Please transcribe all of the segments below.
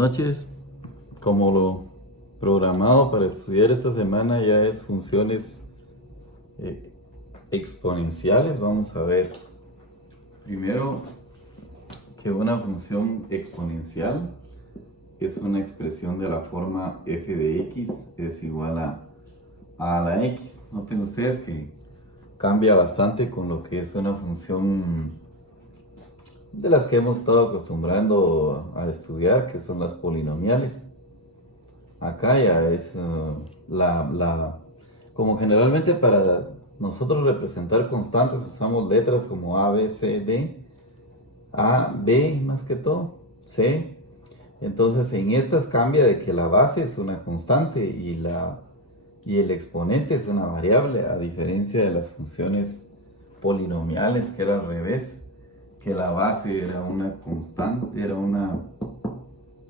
noches. Como lo programado para estudiar esta semana ya es funciones eh, exponenciales, vamos a ver primero que una función exponencial es una expresión de la forma f de x es igual a la x. Noten ustedes que cambia bastante con lo que es una función de las que hemos estado acostumbrando a estudiar, que son las polinomiales. Acá ya es como generalmente para nosotros representar constantes usamos letras como A, B, C, D, A, B más que todo, C. Entonces en estas cambia de que la base es una constante y el exponente es una variable, a diferencia de las funciones polinomiales, que era al revés, que la base era una constante, era una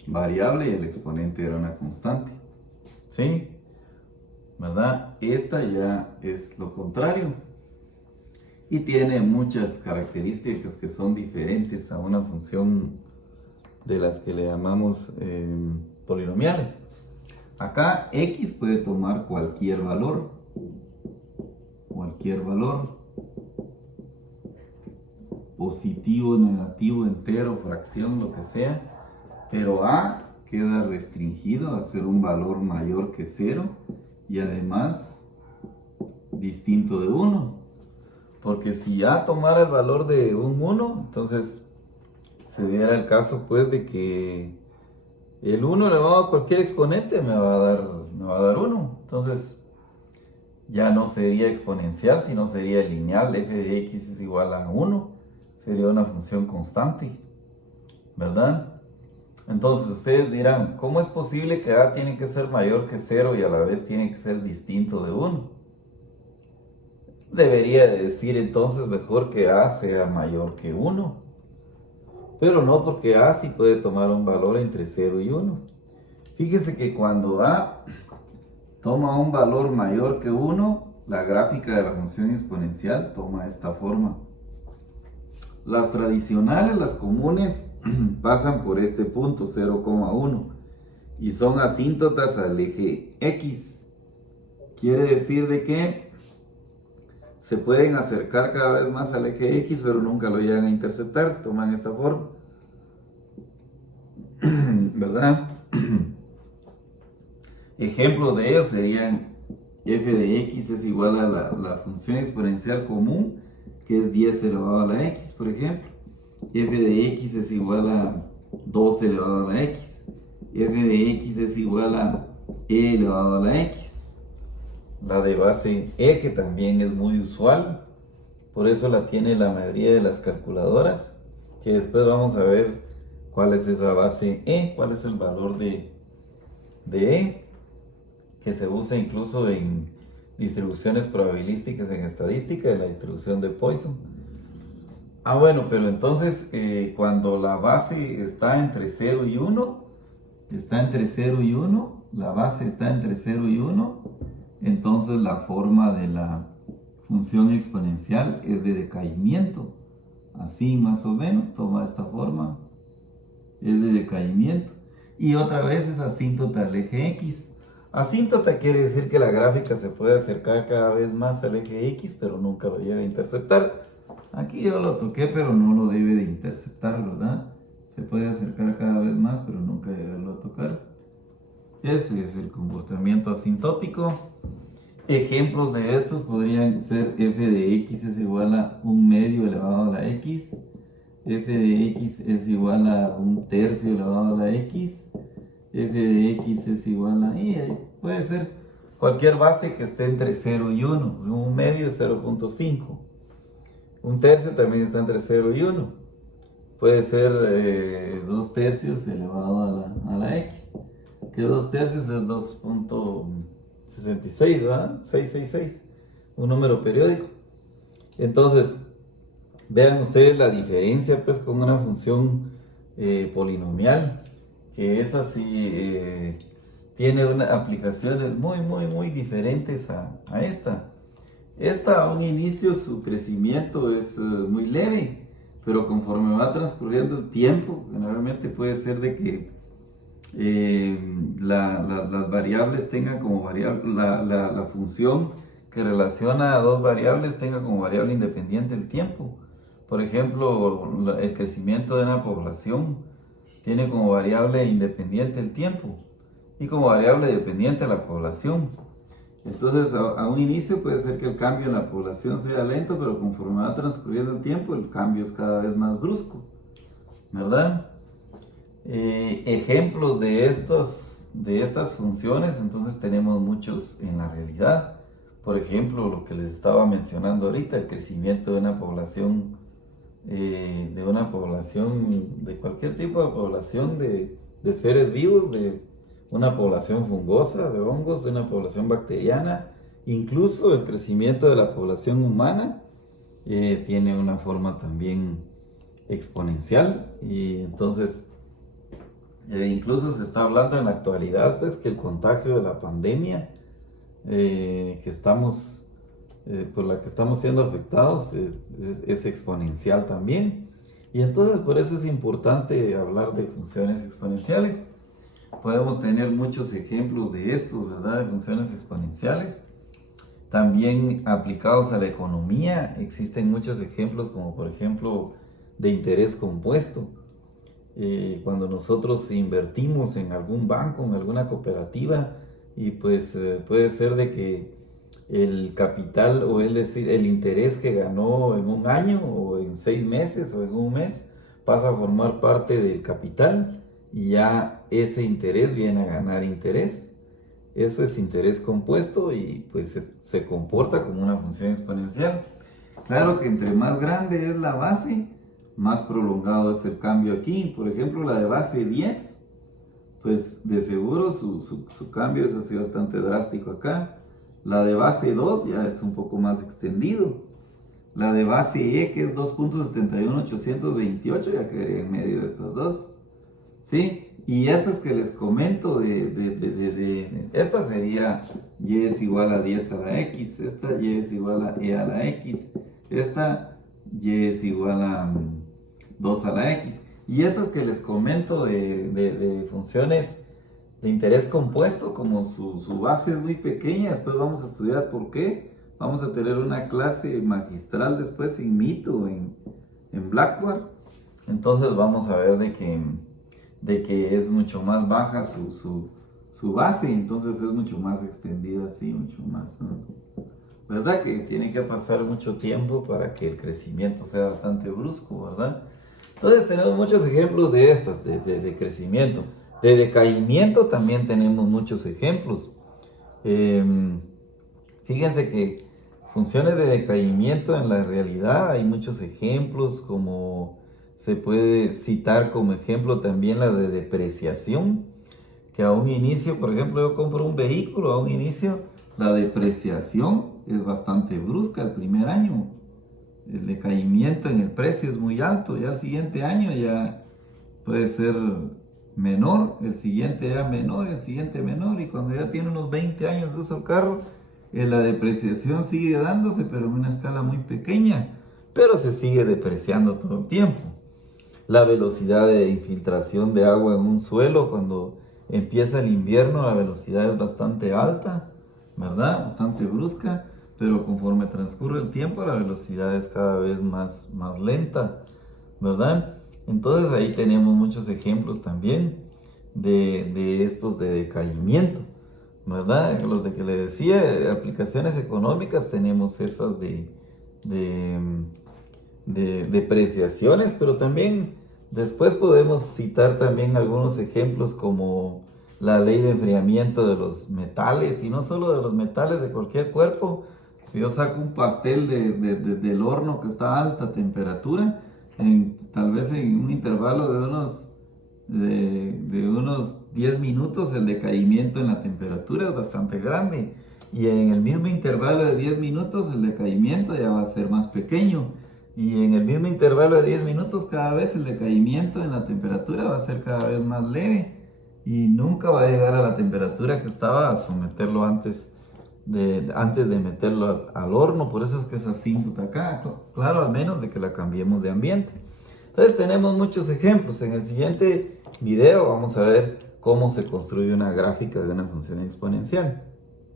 variable y el exponente era una constante. ¿Sí? ¿Verdad? Esta ya es lo contrario. Y tiene muchas características que son diferentes a una función de las que le llamamos polinomiales. Acá x puede tomar cualquier valor, positivo, negativo, entero, fracción, lo que sea, pero a queda restringido a ser un valor mayor que 0 y además distinto de 1, porque si a tomara el valor de un 1, entonces se diera el caso pues de que el 1 elevado a cualquier exponente me va a dar 1, entonces ya no sería exponencial, sino sería lineal. F de x es igual a 1, sería una función constante, ¿verdad? Entonces ustedes dirán, ¿cómo es posible que a tiene que ser mayor que 0 y a la vez tiene que ser distinto de 1? Debería decir entonces mejor que a sea mayor que 1. Pero no, porque a sí puede tomar un valor entre 0 y 1. Fíjese que cuando a toma un valor mayor que 1, la gráfica de la función exponencial toma esta forma. Las tradicionales, las comunes, pasan por este punto 0,1 y son asíntotas al eje X. Quiere decir de que se pueden acercar cada vez más al eje X, pero nunca lo llegan a interceptar, toman esta forma. ¿Verdad? Ejemplos de ellos serían f de x es igual a la función exponencial común, que es 10 elevado a la x, por ejemplo. F de x es igual a 2 elevado a la x. F de x es igual a e elevado a la x. La de base e, que también es muy usual, por eso la tiene la mayoría de las calculadoras, que después vamos a ver cuál es esa base e, cuál es el valor de e, que se usa incluso en distribuciones probabilísticas en estadística, en la distribución de Poisson. Bueno, pero entonces cuando la base está entre 0 y 1, la base está entre 0 y 1, entonces la forma de la función exponencial es de decaimiento. Así más o menos, toma esta forma, es de decaimiento. Y otra vez es asíntota al eje X. Asíntota quiere decir que la gráfica se puede acercar cada vez más al eje X, pero nunca lo llega a interceptar. Aquí yo lo toqué, pero no lo debe de interceptar, ¿verdad? Se puede acercar cada vez más, pero nunca llegarlo a tocar. Ese es el comportamiento asintótico. Ejemplos de estos podrían ser f de x es igual a 1/2 elevado a la x, f de x es igual a 1/3 elevado a la x, f de x es igual a, puede ser cualquier base que esté entre 0 y 1, 1/2 es 0.5, 1/3 también está entre 0 y 1, puede ser 2/3 elevado a la x, que 2/3 es 2.66, ¿verdad? 666, un número periódico. Entonces, vean ustedes la diferencia pues con una función polinomial, que esa sí tiene aplicaciones muy diferentes a esta. Esta a un inicio su crecimiento es muy leve, pero conforme va transcurriendo el tiempo, generalmente puede ser de que las variables tengan como variable, la función que relaciona a dos variables tenga como variable independiente el tiempo. Por ejemplo, el crecimiento de una población tiene como variable independiente el tiempo y como variable dependiente la población. Entonces, a un inicio puede ser que el cambio en la población sea lento, pero conforme va transcurriendo el tiempo, el cambio es cada vez más brusco, ¿verdad? Ejemplos de estas funciones, entonces tenemos muchos en la realidad. Por ejemplo, lo que les estaba mencionando ahorita, el crecimiento de una población, de cualquier tipo de población de seres vivos, de una población fungosa, de hongos, de una población bacteriana, incluso el crecimiento de la población humana tiene una forma también exponencial. Y entonces incluso se está hablando en la actualidad pues que el contagio de la pandemia por la que estamos siendo afectados es exponencial también. Y entonces por eso es importante hablar de funciones exponenciales. Podemos tener muchos ejemplos de estos, ¿verdad? De funciones exponenciales. También aplicados a la economía existen muchos ejemplos, como por ejemplo de interés compuesto. Cuando nosotros invertimos en algún banco, en alguna cooperativa, y pues puede ser de que el capital, o es decir, el interés que ganó en un año o en 6 meses o en un mes, pasa a formar parte del capital y ya ese interés viene a ganar interés. Eso es interés compuesto y pues se comporta como una función exponencial. Claro que entre más grande es la base, más prolongado es el cambio aquí. Por ejemplo, la de base 10, pues de seguro su cambio es así bastante drástico acá. La de base 2 ya es un poco más extendido. La de base E, que es 2.71828, ya quedaría en medio de estas dos. ¿Sí? Y esas que les comento, esta sería Y es igual a 10 a la X, esta Y es igual a E a la X, esta Y es igual a 2 a la X. Y esas que les comento de funciones de interés compuesto, como su base es muy pequeña, después vamos a estudiar por qué. Vamos a tener una clase magistral después en Mito, en Blackboard. Entonces vamos a ver de que es mucho más baja su base, entonces es mucho más extendida así, mucho más, ¿no? ¿Verdad? Que tiene que pasar mucho tiempo para que el crecimiento sea bastante brusco, ¿verdad? Entonces tenemos muchos ejemplos de estas, de crecimiento. De decaimiento también tenemos muchos ejemplos. Fíjense que funciones de decaimiento en la realidad hay muchos ejemplos, como se puede citar como ejemplo también la de depreciación, que a un inicio, por ejemplo, yo compro un vehículo, a un inicio la depreciación es bastante brusca el primer año. El decaimiento en el precio es muy alto, ya el siguiente año ya puede ser menor, el siguiente ya menor, el siguiente menor, y cuando ya tiene unos 20 años de uso el carro, la depreciación sigue dándose, pero en una escala muy pequeña, pero se sigue depreciando todo el tiempo. La velocidad de infiltración de agua en un suelo, cuando empieza el invierno, la velocidad es bastante alta, ¿verdad? Bastante brusca, pero conforme transcurre el tiempo, la velocidad es cada vez más lenta, ¿verdad? Entonces ahí tenemos muchos ejemplos también de estos de decaimiento, ¿verdad? Los de que le decía, aplicaciones económicas, tenemos esas de depreciaciones, pero también después podemos citar también algunos ejemplos como la ley de enfriamiento de los metales, y no solo de los metales, de cualquier cuerpo. Si yo saco un pastel del horno que está a alta temperatura, tal vez en un intervalo de unos 10 minutos, el decaimiento en la temperatura es bastante grande, y en el mismo intervalo de 10 minutos el decaimiento ya va a ser más pequeño, y en el mismo intervalo de 10 minutos cada vez el decaimiento en la temperatura va a ser cada vez más leve, y nunca va a llegar a la temperatura que estaba a someterlo antes de meterlo al horno. Por eso es que es así acá, claro, al menos de que la cambiemos de ambiente. Entonces tenemos muchos ejemplos. En el siguiente video vamos a ver cómo se construye una gráfica de una función exponencial.